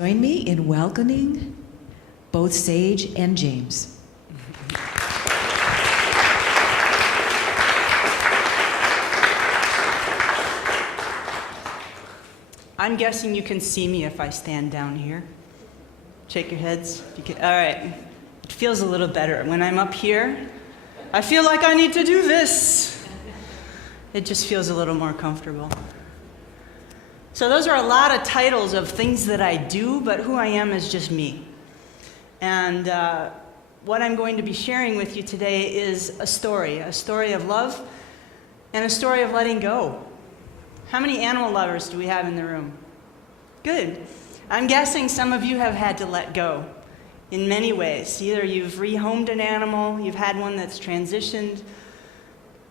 Join me in welcoming both Sage and James. I'm guessing you can see me if I stand down here. Shake your heads. If you can. All right. It feels a little better. When I'm up here, I feel like I need to do this. It just feels a little more comfortable. So those are a lot of titles of things that I do, but who I am is just me. And what I'm going to be sharing with you today is a story of love and a story of letting go. How many animal lovers do we have in the room? Good. I'm guessing some of you have had to let go in many ways. Either you've rehomed an animal, you've had one that's transitioned,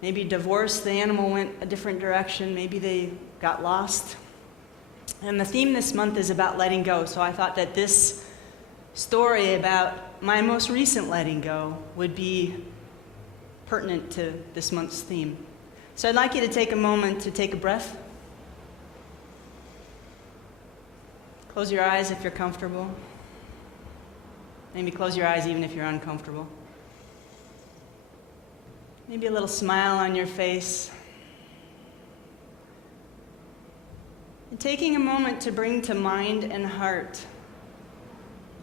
maybe divorced, the animal went a different direction, maybe they got lost. And the theme this month is about letting go, so I thought that this story about my most recent letting go would be pertinent to this month's theme. So I'd like you to take a moment to take a breath. Close your eyes if you're comfortable. Maybe close your eyes even if you're uncomfortable. Maybe a little smile on your face. And taking a moment to bring to mind and heart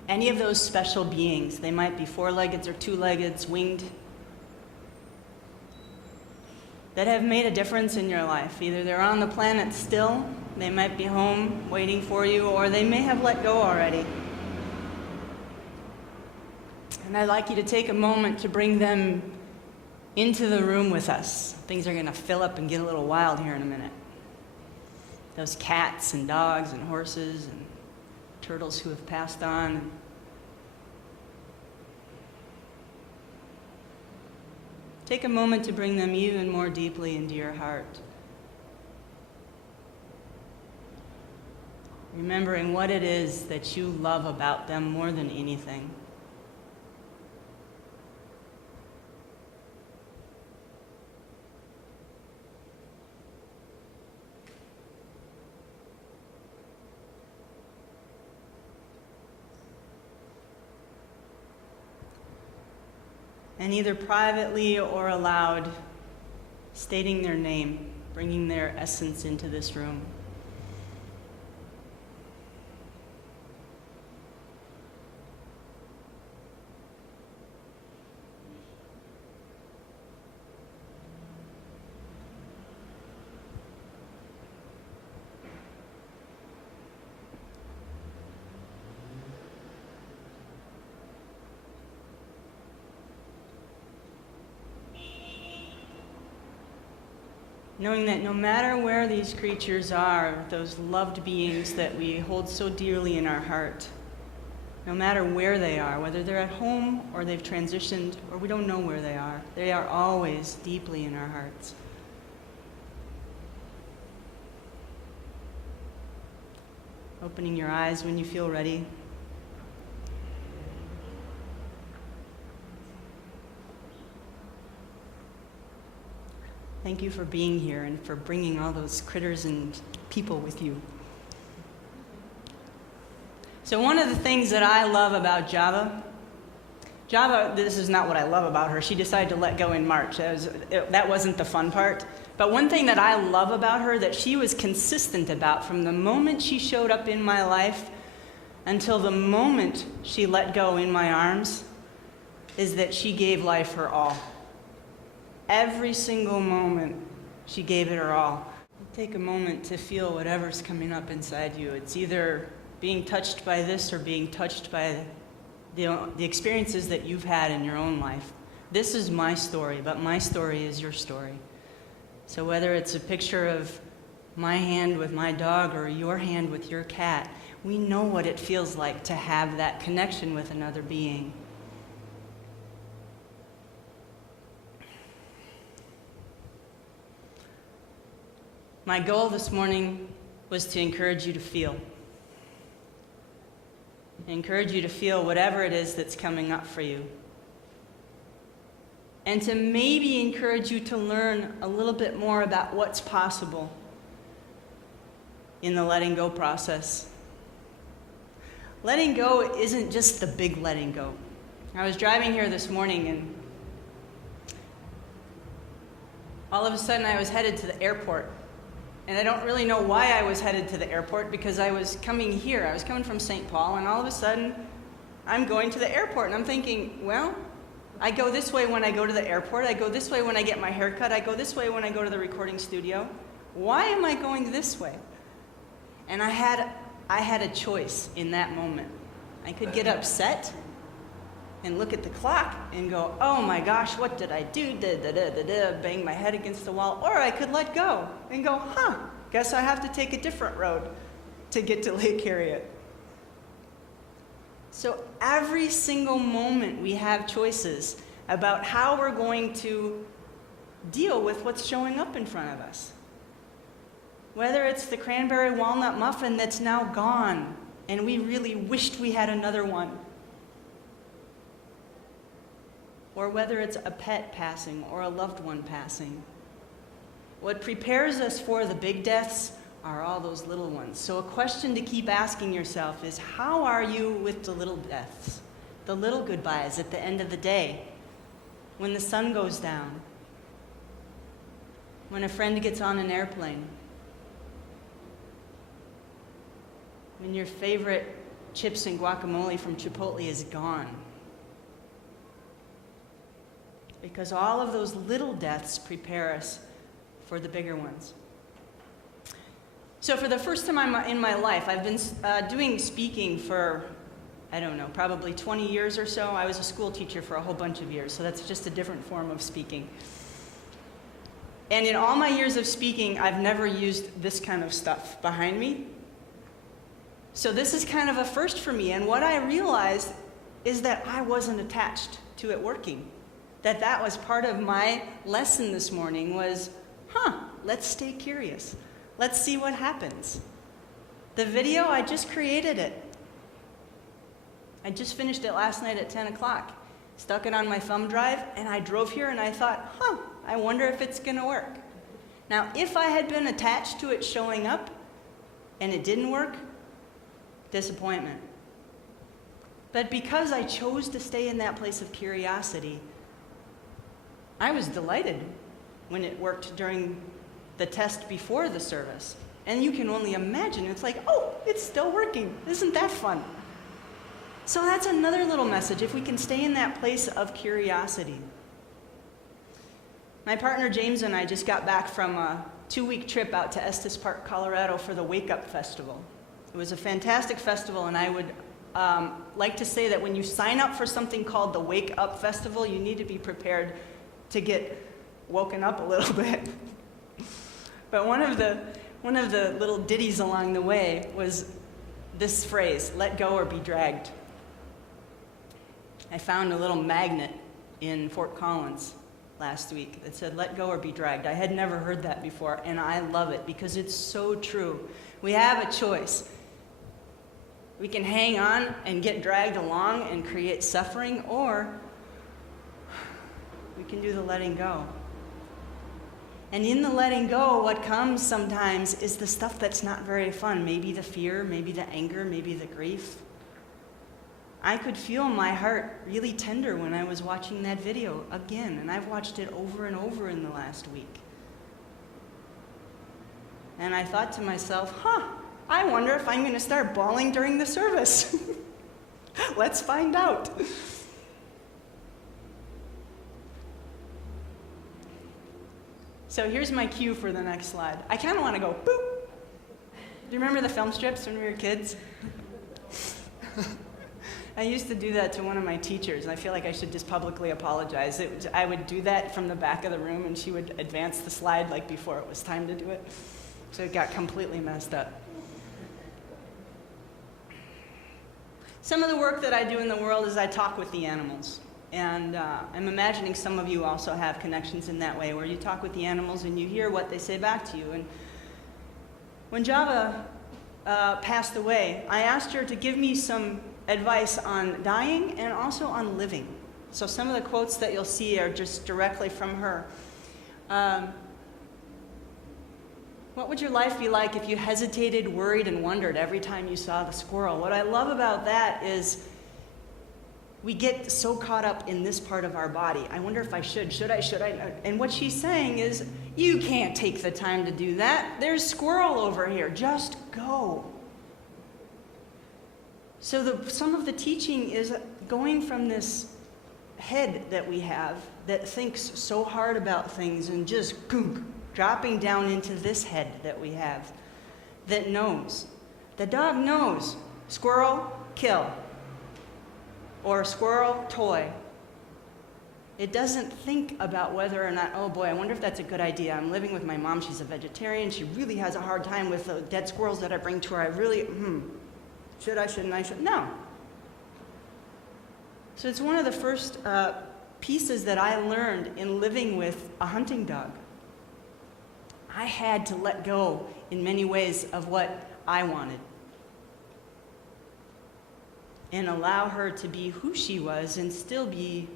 any of those special beings. They might be four-legged or two-legged, winged, that have made a difference in your life. Either they're on the planet still, they might be home waiting for you, or they may have let go already. And I'd like you to take a moment to bring them into the room with us. Things are going to fill up and get a little wild here in a minute. Those cats and dogs and horses and turtles who have passed on. Take a moment to bring them even more deeply into your heart. Remembering what it is that you love about them more than anything. And either privately or aloud, stating their name, bringing their essence into this room. Knowing that no matter where these creatures are, those loved beings that we hold so dearly in our heart, no matter where they are, whether they're at home or they've transitioned or we don't know where they are always deeply in our hearts. Opening your eyes when you feel ready. Thank you for being here and for bringing all those critters and people with you. So one of the things that I love about Java, this is not what I love about her. She decided to let go in March. That wasn't the fun part. But one thing that I love about her that she was consistent about from the moment she showed up in my life until the moment she let go in my arms is that she gave life her all. Every single moment, she gave it her all. Take a moment to feel whatever's coming up inside you. It's either being touched by this or being touched by the experiences that you've had in your own life. This is my story, but my story is your story. So whether it's a picture of my hand with my dog or your hand with your cat, we know what it feels like to have that connection with another being. My goal this morning was to encourage you to feel. Encourage you to feel whatever it is that's coming up for you. And to maybe encourage you to learn a little bit more about what's possible in the letting go process. letting go isn't just the big letting go. I was driving here this morning, and all of a sudden I was headed to the airport. And I don't really know why I was headed to the airport, because I was coming here. I was coming from St. Paul, and all of a sudden I'm going to the airport. And I'm thinking, well, I go this way when I go to the airport. I go this way when I get my hair cut. I go this way when I go to the recording studio. Why am I going this way? And I had a choice in that moment. I could get upset and look at the clock and go, oh my gosh, what did I do? Bang my head against the wall. Or I could let go and go, guess I have to take a different road to get to Lake Harriet. So every single moment we have choices about how we're going to deal with what's showing up in front of us. Whether it's the cranberry walnut muffin that's now gone and we really wished we had another one. Or whether it's a pet passing or a loved one passing. What prepares us for the big deaths are all those little ones. So a question to keep asking yourself is, how are you with the little deaths? The little goodbyes at the end of the day, when the sun goes down, when a friend gets on an airplane, when your favorite chips and guacamole from Chipotle is gone. Because all of those little deaths prepare us for the bigger ones. So for the first time in my life, I've been doing speaking for, I don't know, probably 20 years or so. I was a school teacher for a whole bunch of years, so that's just a different form of speaking. And in all my years of speaking, I've never used this kind of stuff behind me. So this is kind of a first for me, and what I realized is that I wasn't attached to it working. That was part of my lesson this morning was, let's stay curious. Let's see what happens. The video, I just created it. I just finished it last night at 10 o'clock. Stuck it on my thumb drive, and I drove here and I thought, I wonder if it's gonna work. Now, if I had been attached to it showing up and it didn't work, disappointment. But because I chose to stay in that place of curiosity, I was delighted when it worked during the test before the service. And you can only imagine, it's like, it's still working. Isn't that fun? So that's another little message, if we can stay in that place of curiosity. My partner James and I just got back from a 2-week trip out to Estes Park, Colorado for the Wake Up Festival. It was a fantastic festival, and I would like to say that when you sign up for something called the Wake Up Festival, you need to be prepared to get woken up a little bit. But one of the little ditties along the way was this phrase, let go or be dragged. I found a little magnet in Fort Collins last week that said, let go or be dragged. I had never heard that before, and I love it because it's so true. We have a choice. We can hang on and get dragged along and create suffering, or we can do the letting go. And in the letting go, what comes sometimes is the stuff that's not very fun. Maybe the fear, maybe the anger, maybe the grief. I could feel my heart really tender when I was watching that video again, and I've watched it over and over in the last week. And I thought to myself, I wonder if I'm going to start bawling during the service. Let's find out. So here's my cue for the next slide. I kind of want to go, boop. Do you remember the film strips when we were kids? I used to do that to one of my teachers, and I feel like I should just publicly apologize. I would do that from the back of the room, and she would advance the slide like before it was time to do it. So it got completely messed up. Some of the work that I do in the world is I talk with the animals. And I'm imagining some of you also have connections in that way, where you talk with the animals and you hear what they say back to you. And when Java passed away, I asked her to give me some advice on dying and also on living. So some of the quotes that you'll see are just directly from her. What would your life be like if you hesitated, worried, and wondered every time you saw the squirrel? What I love about that is we get so caught up in this part of our body. I wonder if I should I? And what she's saying is, you can't take the time to do that. There's squirrel over here. Just go. So some of the teaching is going from this head that we have that thinks so hard about things and just goonk, dropping down into this head that we have that knows. The dog knows. Squirrel, kill. Or squirrel, toy. It doesn't think about whether or not, oh boy, I wonder if that's a good idea. I'm living with my mom, she's a vegetarian, she really has a hard time with the dead squirrels that I bring to her. I really, should I, shouldn't I, should? No. So it's one of the first pieces that I learned in living with a hunting dog. I had to let go in many ways of what I wanted and allow her to be who she was and still be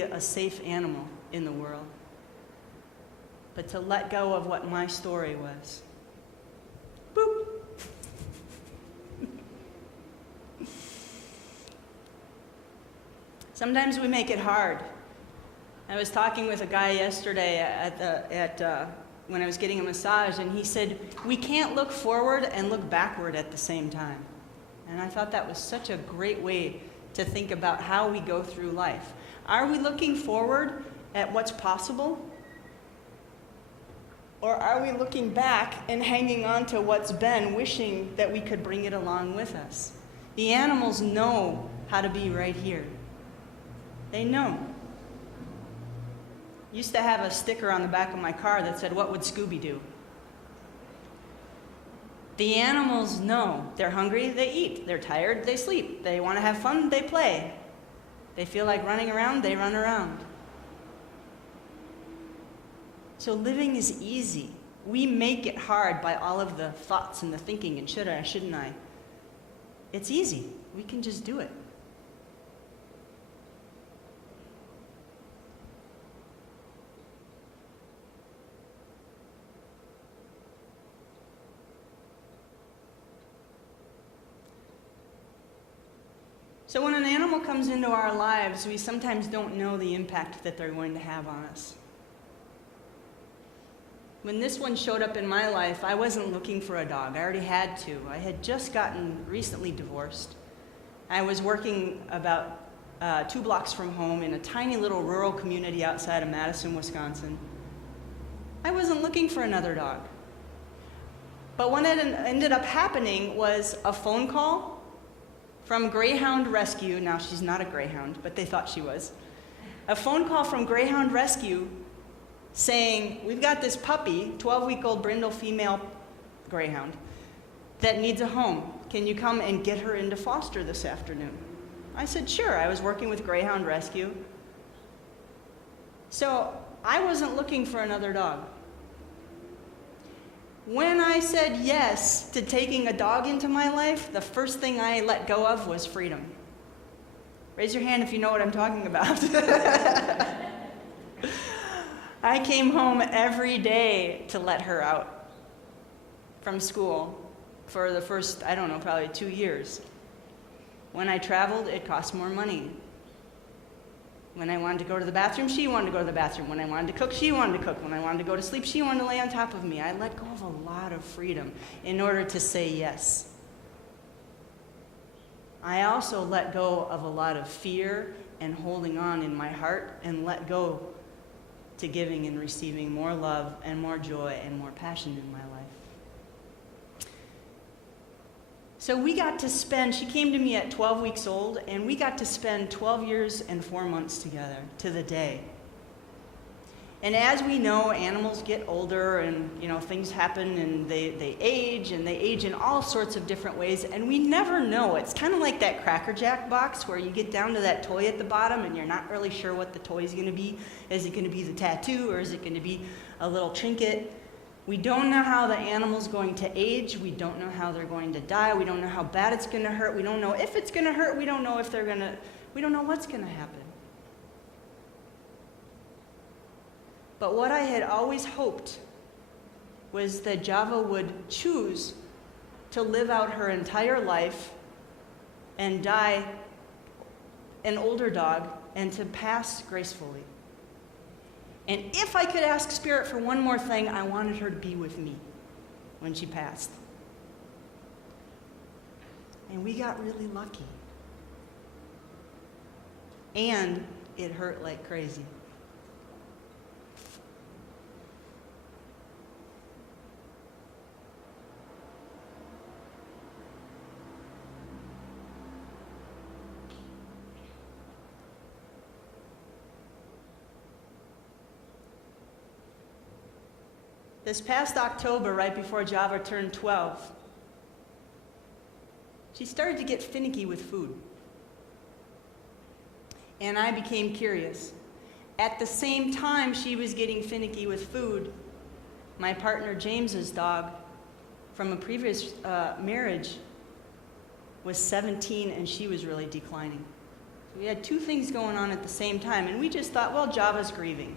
a safe animal in the world. But to let go of what my story was. Boop. Sometimes we make it hard. I was talking with a guy yesterday when I was getting a massage, and he said, we can't look forward and look backward at the same time. And I thought that was such a great way to think about how we go through life. Are we looking forward at what's possible? Or are we looking back and hanging on to what's been, wishing that we could bring it along with us? The animals know how to be right here. They know. Used to have a sticker on the back of my car that said, what would Scooby do? The animals know. They're hungry, they eat. They're tired, they sleep. They want to have fun, they play. They feel like running around, they run around. So living is easy. We make it hard by all of the thoughts and the thinking and should I, shouldn't I? It's easy. We can just do it. So when an animal comes into our lives, we sometimes don't know the impact that they're going to have on us. When this one showed up in my life, I wasn't looking for a dog. I already had two. I had just gotten recently divorced. I was working about 2 blocks from home in a tiny little rural community outside of Madison, Wisconsin. I wasn't looking for another dog. But what ended up happening was a phone call from Greyhound Rescue. Now, she's not a greyhound, but they thought she was. A phone call from Greyhound Rescue saying, we've got this puppy, 12-week-old brindle female greyhound, that needs a home. Can you come and get her into foster this afternoon? I said, sure. I was working with Greyhound Rescue. So I wasn't looking for another dog. When I said yes to taking a dog into my life, the first thing I let go of was freedom. Raise your hand if you know what I'm talking about. I came home every day to let her out from school for the first, I don't know, probably 2 years. When I traveled, it cost more money. When I wanted to go to the bathroom, she wanted to go to the bathroom. When I wanted to cook, she wanted to cook. When I wanted to go to sleep, she wanted to lay on top of me. I let go of a lot of freedom in order to say yes. I also let go of a lot of fear and holding on in my heart and let go to giving and receiving more love and more joy and more passion in my life. So we got to spend, she came to me at 12 weeks old, and we got to spend 12 years and 4 months together to the day. And as we know, animals get older and things happen and they age, and they age in all sorts of different ways, and we never know. It's kind of like that Cracker Jack box where you get down to that toy at the bottom and you're not really sure what the toy is going to be. Is it going to be the tattoo, or is it going to be a little trinket? We don't know how the animal's going to age. We don't know how they're going to die. We don't know how bad it's going to hurt. We don't know if it's going to hurt. We don't know if we don't know what's going to happen. But what I had always hoped was that Java would choose to live out her entire life and die an older dog and to pass gracefully. And if I could ask Spirit for one more thing, I wanted her to be with me when she passed. And we got really lucky. And it hurt like crazy. This past October, right before Java turned 12, she started to get finicky with food. And I became curious. At the same time she was getting finicky with food, my partner James's dog from a previous marriage was 17 and she was really declining. So we had two things going on at the same time, and we just thought, well, Java's grieving.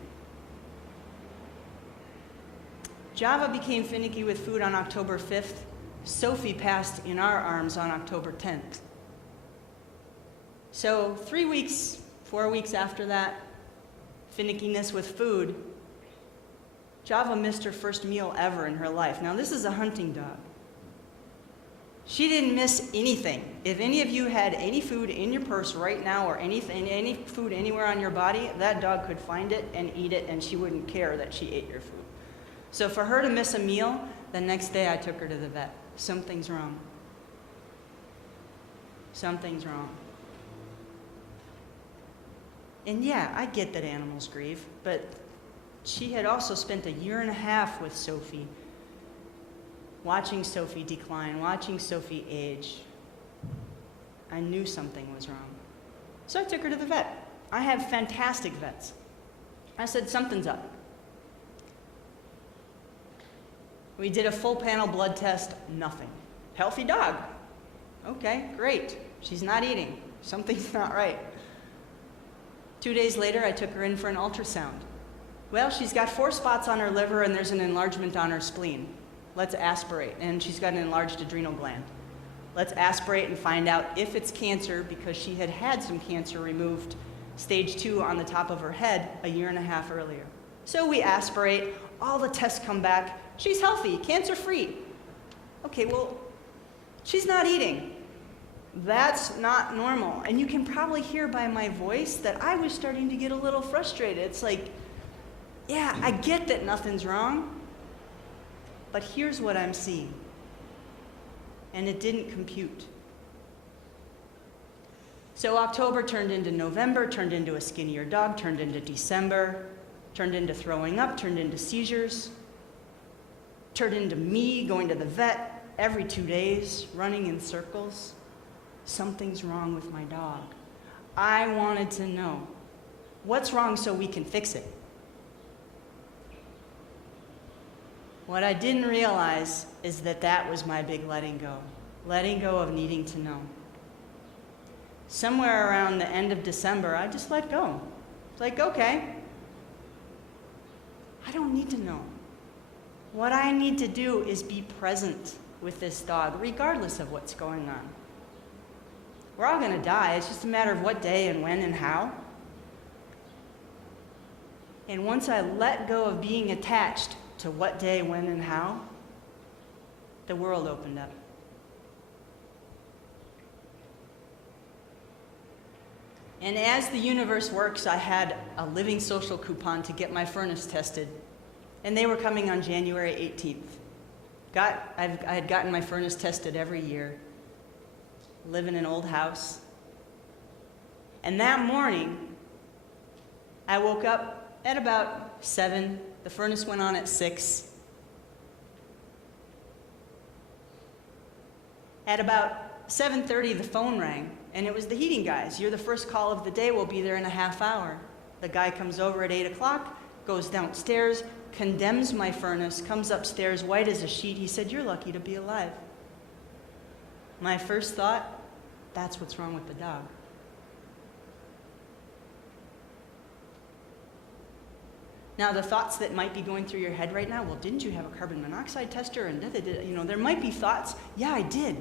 Java became finicky with food on October 5th. Sophie passed in our arms on October 10th. So 4 weeks after that finickiness with food, Java missed her first meal ever in her life. Now this is a hunting dog. She didn't miss anything. If any of you had any food in your purse right now or any food anywhere on your body, that dog could find it and eat it, and she wouldn't care that she ate your food. So for her to miss a meal, the next day I took her to the vet. Something's wrong. Something's wrong. And yeah, I get that animals grieve, but she had also spent 1.5 years with Sophie, watching Sophie decline, watching Sophie age. I knew something was wrong. So I took her to the vet. I have fantastic vets. I said, something's up. We did a full panel blood test, nothing. Healthy dog. Okay, great. She's not eating. Something's not right. 2 days later, I took her in for an ultrasound. Well, she's got 4 spots on her liver and there's an enlargement on her spleen. Let's aspirate. And she's got an enlarged adrenal gland. Let's aspirate and find out if it's cancer, because she had had some cancer removed, stage 2 on the top of her head 1.5 years earlier. So we aspirate, all the tests come back. She's healthy, cancer-free. Okay, well, she's not eating. That's not normal. And you can probably hear by my voice that I was starting to get a little frustrated. It's like, yeah, I get that nothing's wrong, but here's what I'm seeing. And it didn't compute. So October turned into November, turned into a skinnier dog, turned into December, turned into throwing up, turned into seizures, turned into me going to the vet every 2 days, running in circles. Something's wrong with my dog. I wanted to know what's wrong so we can fix it. What I didn't realize is that that was my big letting go of needing to know. Somewhere around the end of December, I just let go. It's like, okay, I don't need to know. What I need to do is be present with this dog, regardless of what's going on. We're all gonna die. It's just a matter of what day and when and how. And once I let go of being attached to what day, when, and how, the world opened up. And as the universe works, I had a living social coupon to get my furnace tested. And they were coming on January 18th. I had gotten my furnace tested every year. Live in an old house. And that morning, I woke up at about 7. The furnace went on at 6. At about 7:30, the phone rang, and it was the heating guys. You're the first call of the day. We'll be there in a half hour. The guy comes over at 8 o'clock, goes downstairs, condemns my furnace, comes upstairs, white as a sheet. He said, "You're lucky to be alive." My first thought, that's what's wrong with the dog. Now, the thoughts that might be going through your head right now, well, didn't you have a carbon monoxide tester? And there might be thoughts. Yeah, I did.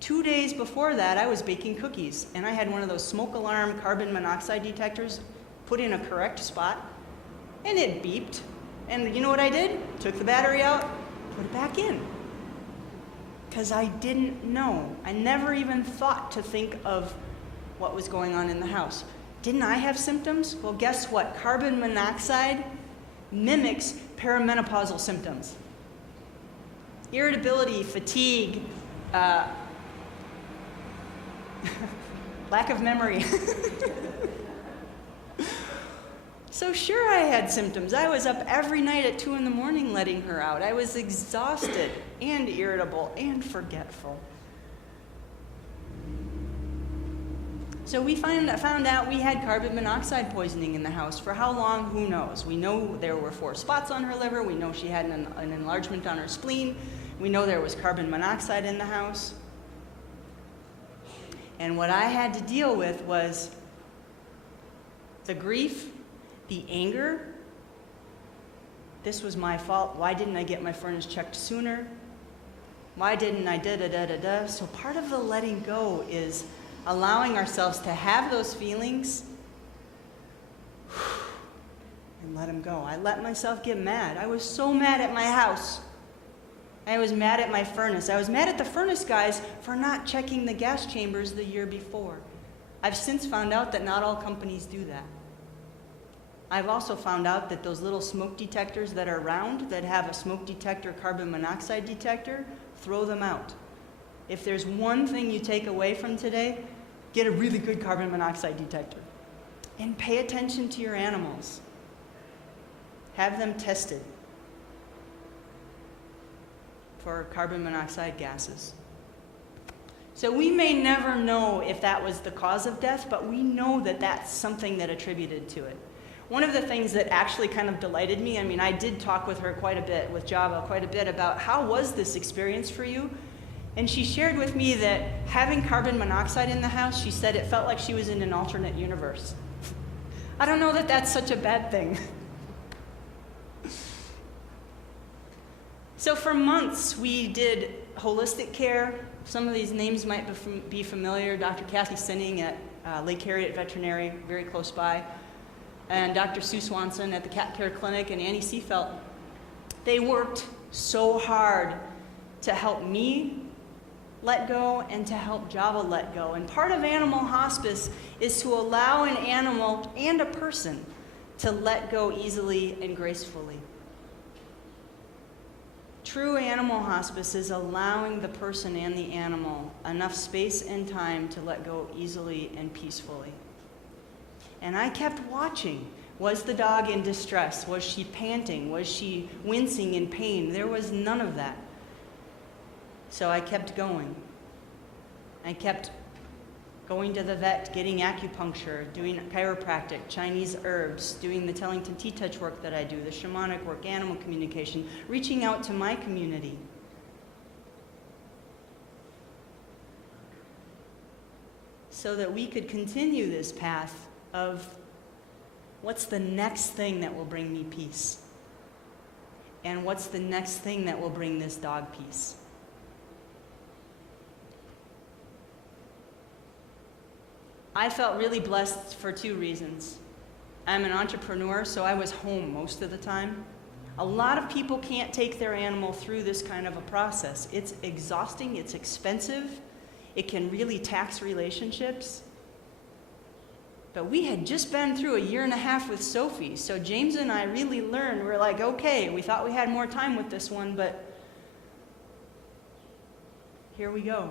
2 days before that, I was baking cookies, and I had one of those smoke alarm carbon monoxide detectors put in a correct spot, and it beeped. And you know what I did? Took the battery out, put it back in. Because I didn't know. I never even thought to think of what was going on in the house. Didn't I have symptoms? Well, guess what? Carbon monoxide mimics perimenopausal symptoms. Irritability, fatigue, lack of memory. So sure, I had symptoms. I was up every night at 2 a.m. letting her out. I was exhausted and irritable and forgetful. So we found out we had carbon monoxide poisoning in the house. For how long, who knows? We know there were 4 spots on her liver. We know she had an enlargement on her spleen. We know there was carbon monoxide in the house. And what I had to deal with was the grief, the anger. This was my fault. Why didn't I get my furnace checked sooner? Why didn't I da-da-da-da-da? So part of the letting go is allowing ourselves to have those feelings and let them go. I let myself get mad. I was so mad at my house. I was mad at my furnace. I was mad at the furnace guys for not checking the gas chambers the year before. I've since found out that not all companies do that. I've also found out that those little smoke detectors that are round, that have a smoke detector, carbon monoxide detector, throw them out. If there's one thing you take away from today, get a really good carbon monoxide detector. And pay attention to your animals. Have them tested for carbon monoxide gases. So we may never know if that was the cause of death, but we know that that's something that attributed to it. One of the things that actually kind of delighted me, I did talk with her quite a bit, with Java quite a bit, about how was this experience for you? And she shared with me that having carbon monoxide in the house, she said it felt like she was in an alternate universe. I don't know that that's such a bad thing. So for months, we did holistic care. Some of these names might be familiar. Dr. Kathy Sinning at Lake Harriet Veterinary, very close by, and Dr. Sue Swanson at the Cat Care Clinic, and Annie Seefelt. They worked so hard to help me let go and to help Java let go. And part of animal hospice is to allow an animal and a person to let go easily and gracefully. True animal hospice is allowing the person and the animal enough space and time to let go easily and peacefully. And I kept watching. Was the dog in distress? Was she panting? Was she wincing in pain? There was none of that. So I kept going. I kept going to the vet, getting acupuncture, doing chiropractic, Chinese herbs, doing the Tellington T-Touch work that I do, the shamanic work, animal communication, reaching out to my community. So that we could continue this path of what's the next thing that will bring me peace? And what's the next thing that will bring this dog peace? I felt really blessed for 2 reasons. I'm an entrepreneur, so I was home most of the time. A lot of people can't take their animal through this kind of a process. It's exhausting, it's expensive, it can really tax relationships. But we had just been through a 1.5 years with Sophie, so James and I really learned. We're like, okay, we thought we had more time with this one, but here we go.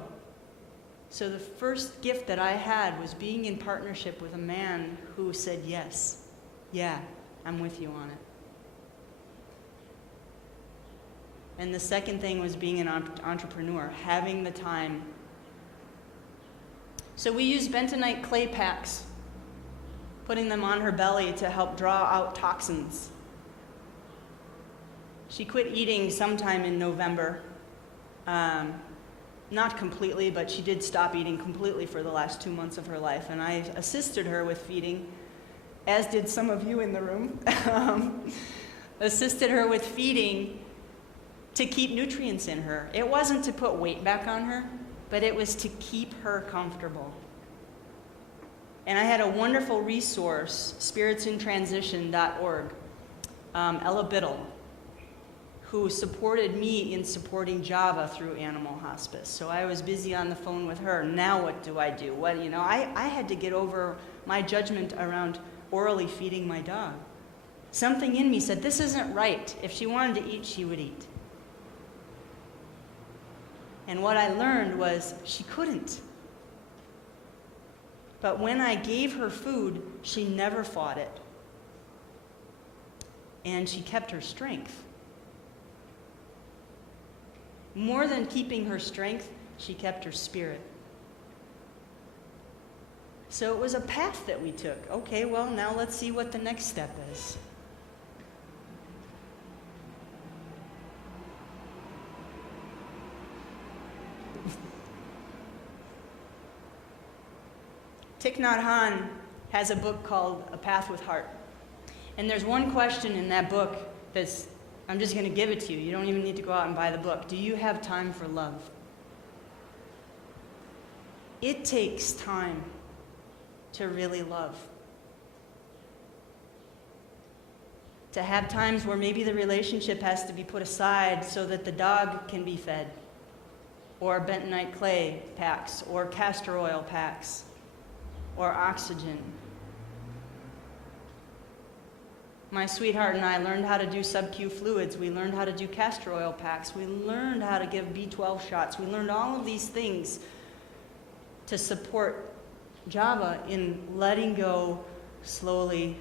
So the first gift that I had was being in partnership with a man who said, yes, yeah, I'm with you on it. And the second thing was being an entrepreneur, having the time. So we used bentonite clay packs, putting them on her belly to help draw out toxins. She quit eating sometime in November. Not completely, but she did stop eating completely for the last 2 months of her life, and I assisted her with feeding. as did some of you in the room, assisted her with feeding to keep nutrients in her. It wasn't to put weight back on her, but it was to keep her comfortable. And I had a wonderful resource, spiritsinTransition.org, Ella Biddle, who supported me in supporting Java through animal hospice. So I was busy on the phone with her. Now what do I do? I had to get over my judgment around orally feeding my dog. Something in me said, this isn't right. If she wanted to eat, she would eat. And what I learned was she couldn't. But when I gave her food, she never fought it. And she kept her strength. More than keeping her strength, she kept her spirit. So it was a path that we took. Okay, well, now let's see what the next step is. Thich Nhat Hanh has a book called A Path with Heart. And there's one question in that book that's, I'm just going to give it to you. You don't even need to go out and buy the book. Do you have time for love? It takes time to really love. To have times where maybe the relationship has to be put aside so that the dog can be fed, or bentonite clay packs, or castor oil packs, or oxygen. My sweetheart and I learned how to do sub-Q fluids. We learned how to do castor oil packs. We learned how to give B12 shots. We learned all of these things to support Java in letting go slowly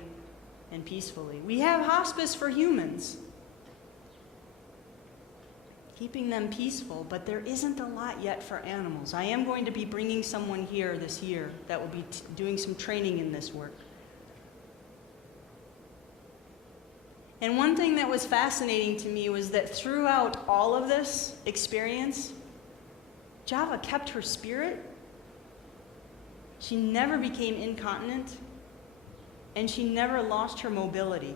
and peacefully. We have hospice for humans, keeping them peaceful, but there isn't a lot yet for animals. I am going to be bringing someone here this year that will be doing some training in this work. And one thing that was fascinating to me was that throughout all of this experience, Java kept her spirit. She never became incontinent, and she never lost her mobility.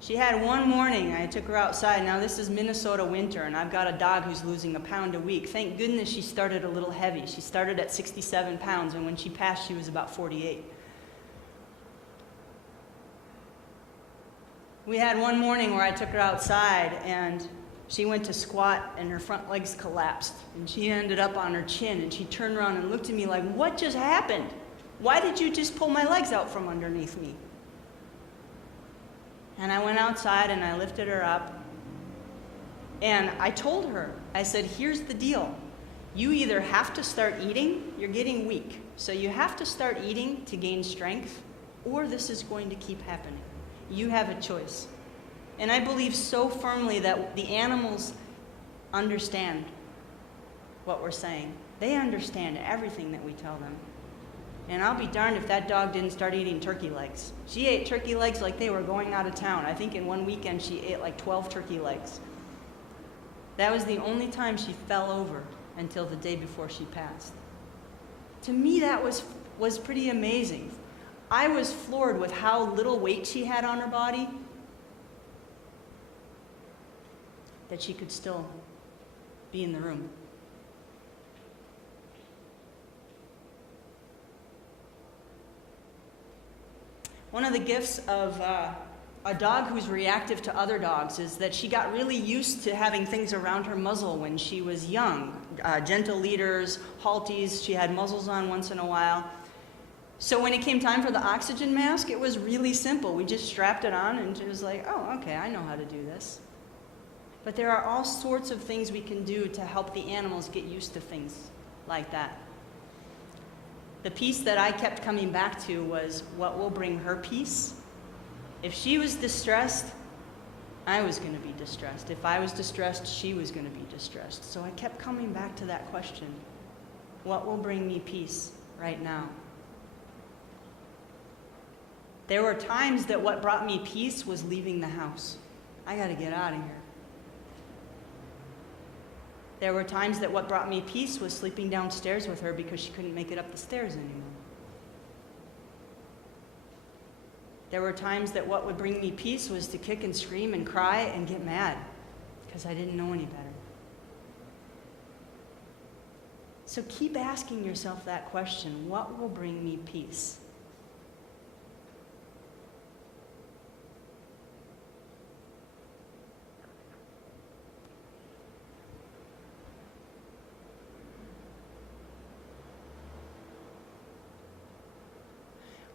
She had one morning, I took her outside. Now this is Minnesota winter, and I've got a dog who's losing 1 pound a week. Thank goodness she started a little heavy. She started at 67 pounds, and when she passed, she was about 48. We had one morning where I took her outside, and she went to squat, and her front legs collapsed, and she ended up on her chin, and she turned around and looked at me like, what just happened? Why did you just pull my legs out from underneath me? And I went outside and I lifted her up, and I told her, I said, here's the deal. You either have to start eating, you're getting weak, so you have to start eating to gain strength, or this is going to keep happening. You have a choice. And I believe so firmly that the animals understand what we're saying. They understand everything that we tell them. And I'll be darned if that dog didn't start eating turkey legs. She ate turkey legs like they were going out of town. I think in one weekend she ate like 12 turkey legs. That was the only time she fell over until the day before she passed. To me, that was pretty amazing. I was floored with how little weight she had on her body, that she could still be in the room. One of the gifts of a dog who's reactive to other dogs is that she got really used to having things around her muzzle when she was young. Gentle leaders, halties, she had muzzles on once in a while. So when it came time for the oxygen mask, it was really simple. We just strapped it on and she was like, oh, okay, I know how to do this. But there are all sorts of things we can do to help the animals get used to things like that. The piece that I kept coming back to was what will bring her peace. If she was distressed, I was going to be distressed. If I was distressed, she was going to be distressed. So I kept coming back to that question. What will bring me peace right now? There were times that what brought me peace was leaving the house. I got to get out of here. There were times that what brought me peace was sleeping downstairs with her because she couldn't make it up the stairs anymore. There were times that what would bring me peace was to kick and scream and cry and get mad because I didn't know any better. So keep asking yourself that question, what will bring me peace?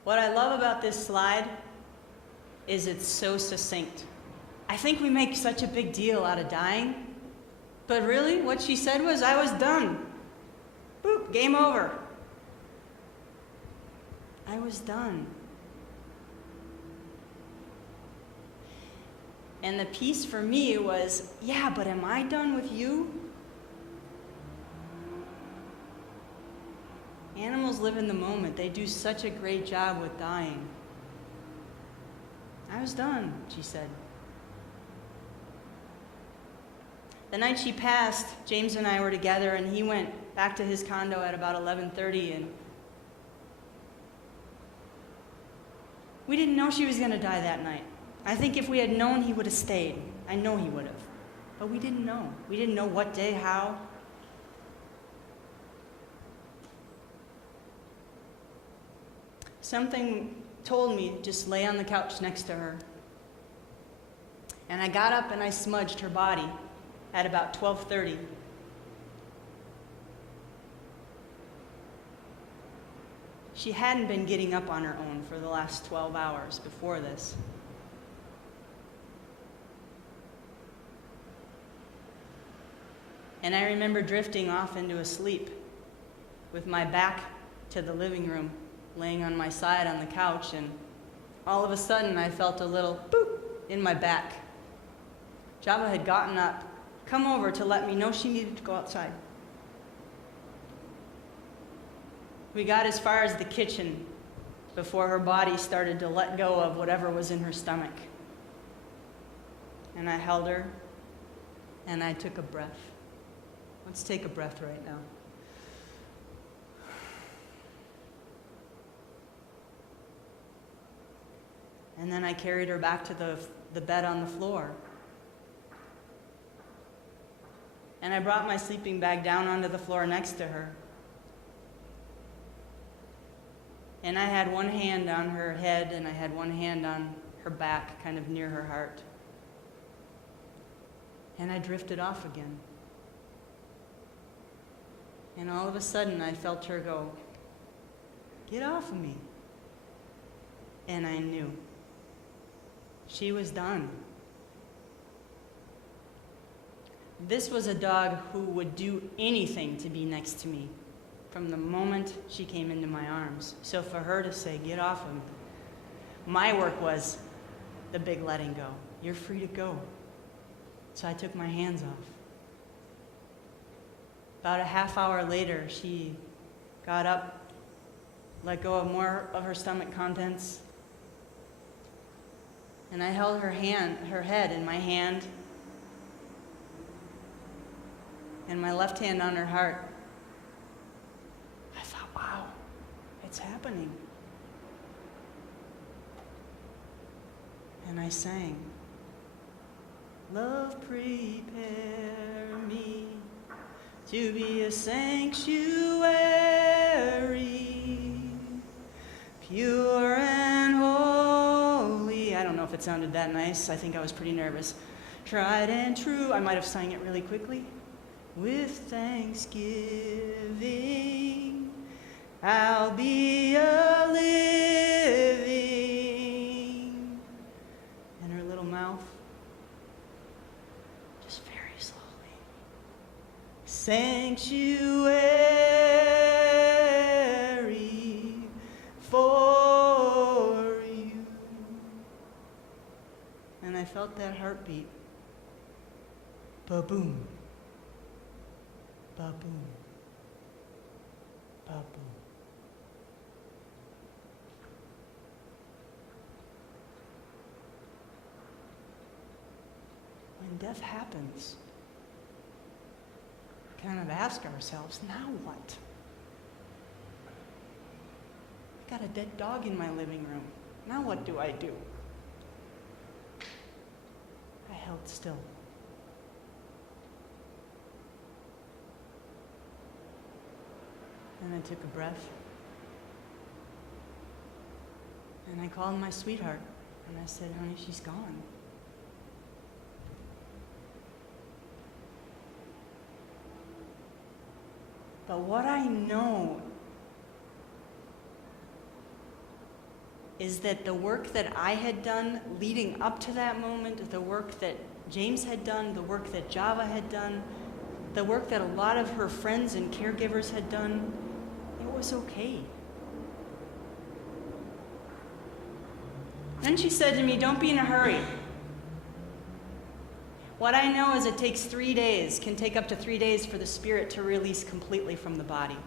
What I love about this slide is it's so succinct. I think we make such a big deal out of dying, but really what she said was, I was done. Boop, game over. I was done. And the piece for me was, yeah, but am I done with you? Animals live in the moment. They do such a great job with dying. I was done, she said. The night she passed, James and I were together, and he went back to his condo at about 11:30, and we didn't know she was going to die that night. I think if we had known, he would have stayed. I know he would have. But we didn't know. We didn't know what day, how. Something told me just lay on the couch next to her. And I got up and I smudged her body at about 12:30. She hadn't been getting up on her own for the last 12 hours before this. And I remember drifting off into a sleep with my back to the living room, laying on my side on the couch, and all of a sudden I felt a little boop in my back. Java had gotten up, come over to let me know she needed to go outside. We got as far as the kitchen before her body started to let go of whatever was in her stomach. And I held her, and I took a breath. Let's take a breath right now. And then I carried her back to the bed on the floor. And I brought my sleeping bag down onto the floor next to her. And I had one hand on her head, and I had one hand on her back, kind of near her heart. And I drifted off again. And all of a sudden, I felt her go, "Get off of me." And I knew. She was done. This was a dog who would do anything to be next to me from the moment she came into my arms. So for her to say, "Get off of me," my work was the big letting go. You're free to go. So I took my hands off. About a half hour later, she got up, let go of more of her stomach contents, and I held her head in my hand, and my left hand on her heart. I thought, wow, it's happening. And I sang, "Love, prepare me to be a sanctuary, pure and holy." I don't know if it sounded that nice. I think I was pretty nervous. "Tried and true." I might have sang it really quickly. "With thanksgiving, I'll be a living." And her little mouth, just very slowly, "Sanctuary for you." And I felt that heartbeat. Ba-boom. Ba-boom. Ba-boom. When death happens, we kind of ask ourselves, now what? I got a dead dog in my living room. Now what do? I held still. And I took a breath. And I called my sweetheart. And I said, honey, she's gone. But what I know is that the work that I had done leading up to that moment, the work that James had done, the work that Java had done, the work that a lot of her friends and caregivers had done, it was okay. Then she said to me, don't be in a hurry. What I know is it takes 3 days, can take up to 3 days for the spirit to release completely from the body.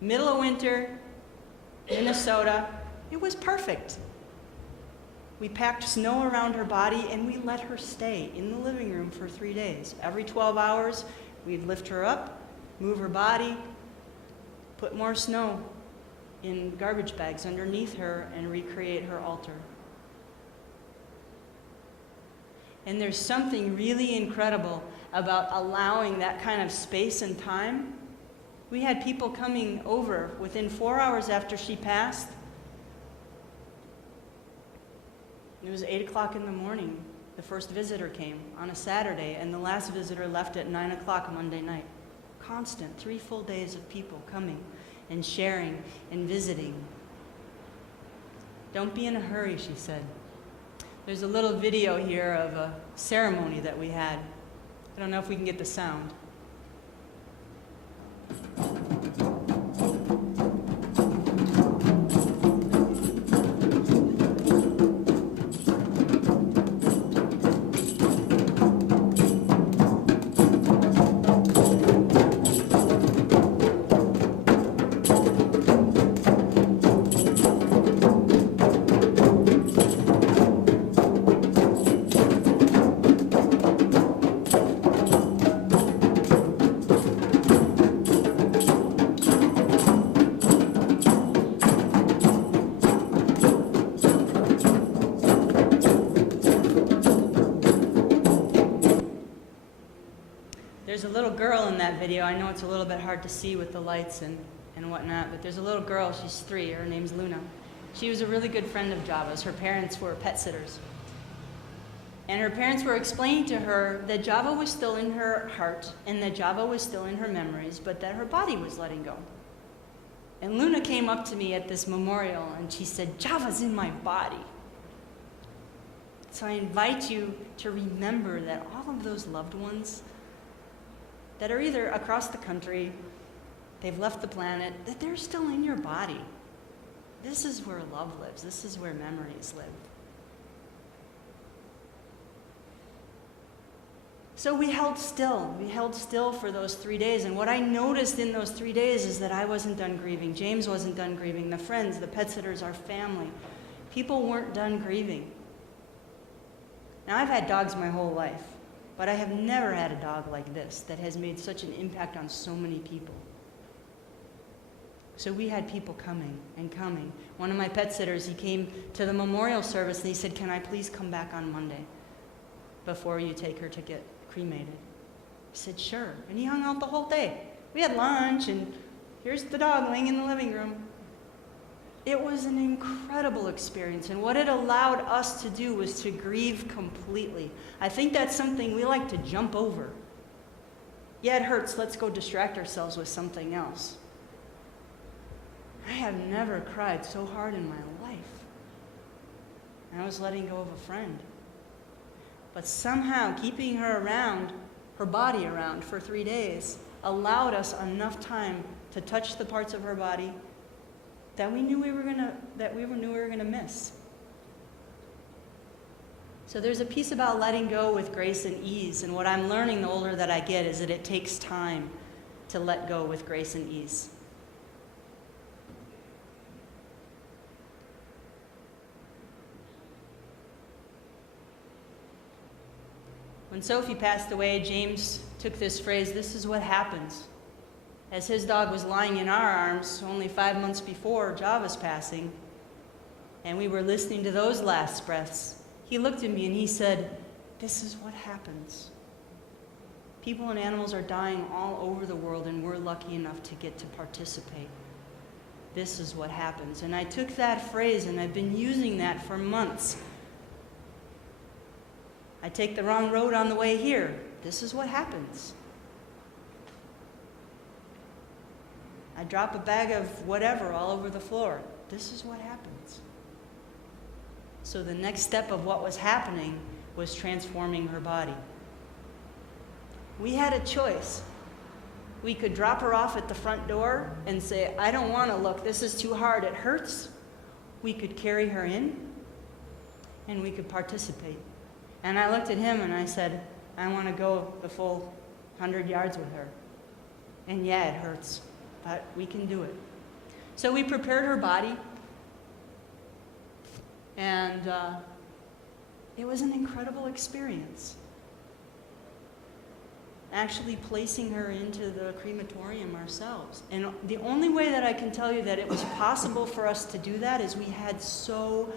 Middle of winter, Minnesota, it was perfect. We packed snow around her body and we let her stay in the living room for 3 days. Every 12 hours, we'd lift her up, move her body, put more snow in garbage bags underneath her and recreate her altar. And there's something really incredible about allowing that kind of space and time. We had people coming over within 4 hours after she passed. It was 8 o'clock in the morning. The first visitor came on a Saturday, and the last visitor left at 9 o'clock Monday night. Constant, 3 full days of people coming and sharing and visiting. Don't be in a hurry, she said. There's a little video here of a ceremony that we had. I don't know if we can get the sound. There's a little girl in that video. I know it's a little bit hard to see with the lights and whatnot, but there's a little girl, she's 3, her name's Luna. She was a really good friend of Java's. Her parents were pet sitters. And her parents were explaining to her that Java was still in her heart and that Java was still in her memories, but that her body was letting go. And Luna came up to me at this memorial and she said, Java's in my body. So I invite you to remember that all of those loved ones that are either across the country, they've left the planet, that they're still in your body. This is where love lives. This is where memories live. So we held still. We held still for those 3 days. And what I noticed in those 3 days is that I wasn't done grieving. James wasn't done grieving. The friends, the pet sitters, our family, people weren't done grieving. Now, I've had dogs my whole life, but I have never had a dog like this that has made such an impact on so many people. So we had people coming and coming. One of my pet sitters, he came to the memorial service and he said, can I please come back on Monday before you take her to get cremated? I said, sure. And he hung out the whole day. We had lunch and here's the dog laying in the living room. It was an incredible experience, and what it allowed us to do was to grieve completely. I think that's something we like to jump over. Yeah, it hurts. Let's go distract ourselves with something else. I have never cried so hard in my life. I was letting go of a friend. But somehow keeping her around, her body around for 3 days, allowed us enough time to touch the parts of her body that we knew we were gonna miss. So there's a piece about letting go with grace and ease, and what I'm learning the older that I get is that it takes time to let go with grace and ease. When Sophie passed away, James took this phrase, this is what happens. As his dog was lying in our arms only 5 months before Java's passing, and we were listening to those last breaths, he looked at me and he said, "This is what happens. People and animals are dying all over the world, and we're lucky enough to get to participate. This is what happens." And I took that phrase, and I've been using that for months. I take the wrong road on the way here. This is what happens. I drop a bag of whatever all over the floor. This is what happens. So the next step of what was happening was transforming her body. We had a choice. We could drop her off at the front door and say, "I don't want to look, this is too hard, it hurts." We could carry her in, and we could participate. And I looked at him and I said, "I want to go the full 100 yards with her. And yeah, it hurts, but we can do it." So we prepared her body, and it was an incredible experience. Actually placing her into the crematorium ourselves. And the only way that I can tell you that it was possible for us to do that is we had so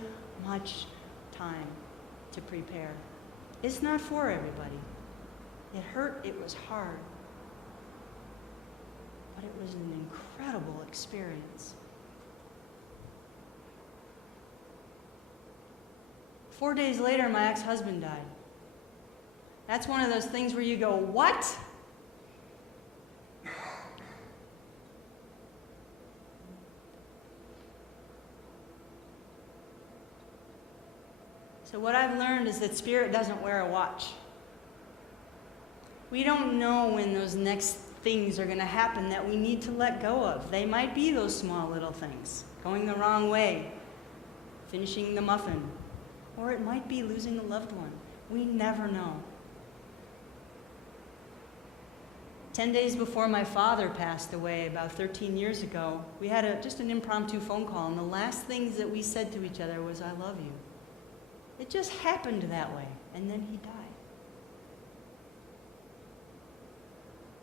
much time to prepare. It's not for everybody. It hurt, it was hard. But it was an incredible experience. 4 days later, my ex-husband died. That's one of those things where you go, "What?" So what I've learned is that spirit doesn't wear a watch. We don't know when those next things are going to happen that we need to let go of. They might be those small little things, going the wrong way, finishing the muffin, or it might be losing a loved one. We never know. 10 days before my father passed away, about 13 years ago, we had just an impromptu phone call, and the last things that we said to each other was, "I love you." It just happened that way, and then he died.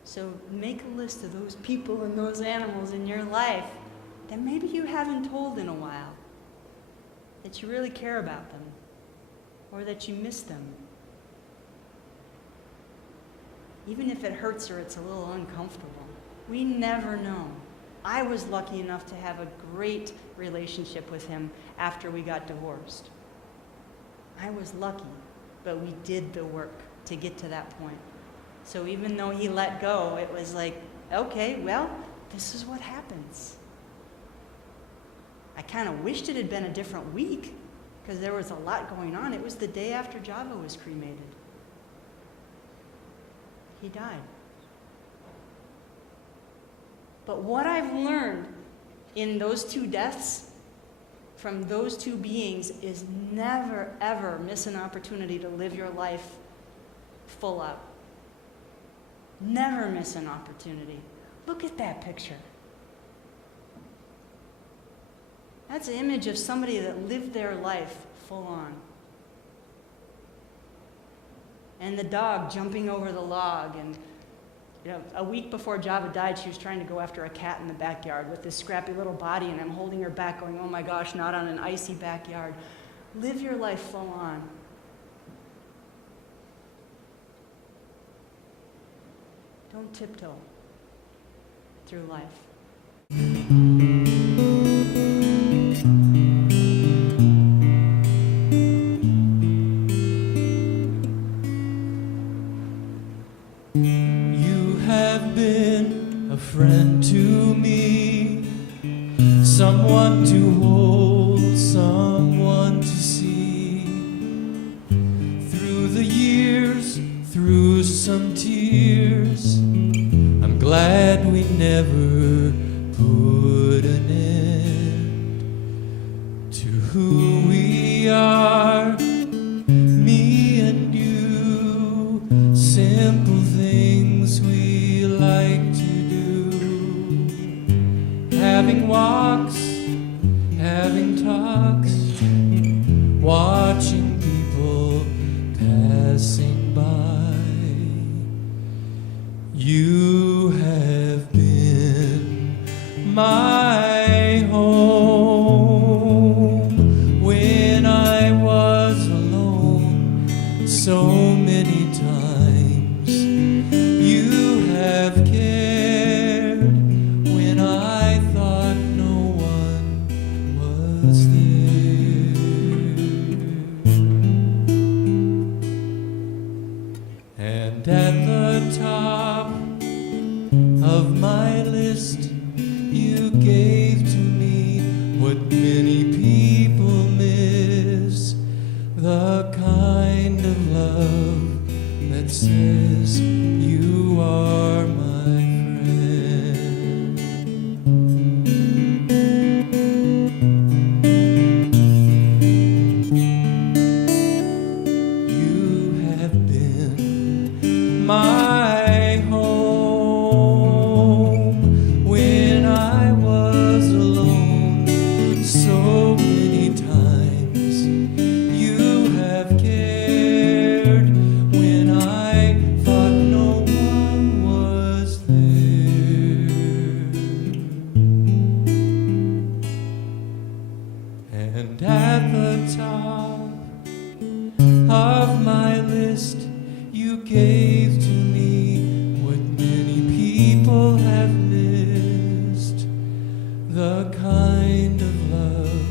So make a list of those people and those animals in your life that maybe you haven't told in a while, that you really care about them, or that you miss them. Even if it hurts or it's a little uncomfortable. We never know. I was lucky enough to have a great relationship with him after we got divorced. I was lucky, but we did the work to get to that point. So even though he let go, it was like, okay, well, this is what happens. I kind of wished it had been a different week, because there was a lot going on. It was the day after Java was cremated. He died. But what I've learned in those two deaths from those two beings is never, ever miss an opportunity to live your life full out. Never miss an opportunity. Look at that picture. That's an image of somebody that lived their life full on. And the dog jumping over the log. And a week before Java died, she was trying to go after a cat in the backyard with this scrappy little body, and I'm holding her back going, "Oh my gosh, not on an icy backyard." Live your life full on. Don't tiptoe through life. You have been a friend to me, someone to hold, someone to see. Through the years, through some tears, I'm glad we never put an end to who we are, me and you. Simple things we like to do, having walks, having talks, watching people passing by. You have been my home of my list, you gave to me what many people miss, the kind of love that says you are my friend. You have been my home when I was alone so many times. You have cared when I thought no one was there. And at the top of my list, you gave to me what many people have missed, the kind of love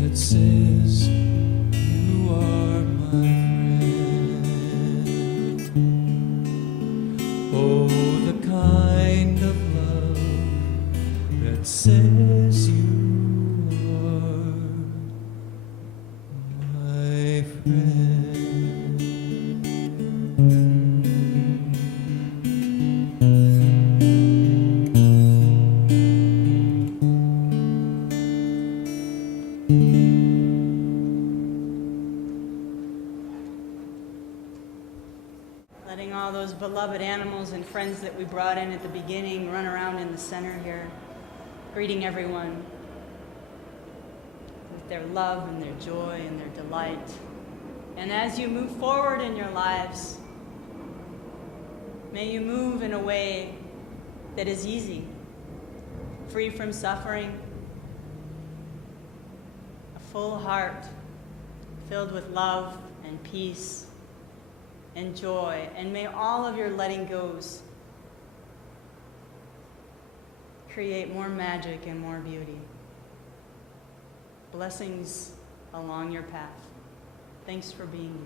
that says you are my friend. Oh, the kind of love that says you are my friend. Letting all those beloved animals and friends that we brought in at the beginning run around in the center here, greeting everyone with their love and their joy and their delight. And as you move forward in your lives, may you move in a way that is easy, free from suffering, a full heart filled with love and peace and joy, and may all of your letting goes create more magic and more beauty. Blessings along your path. Thanks for being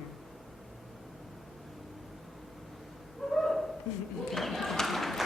here.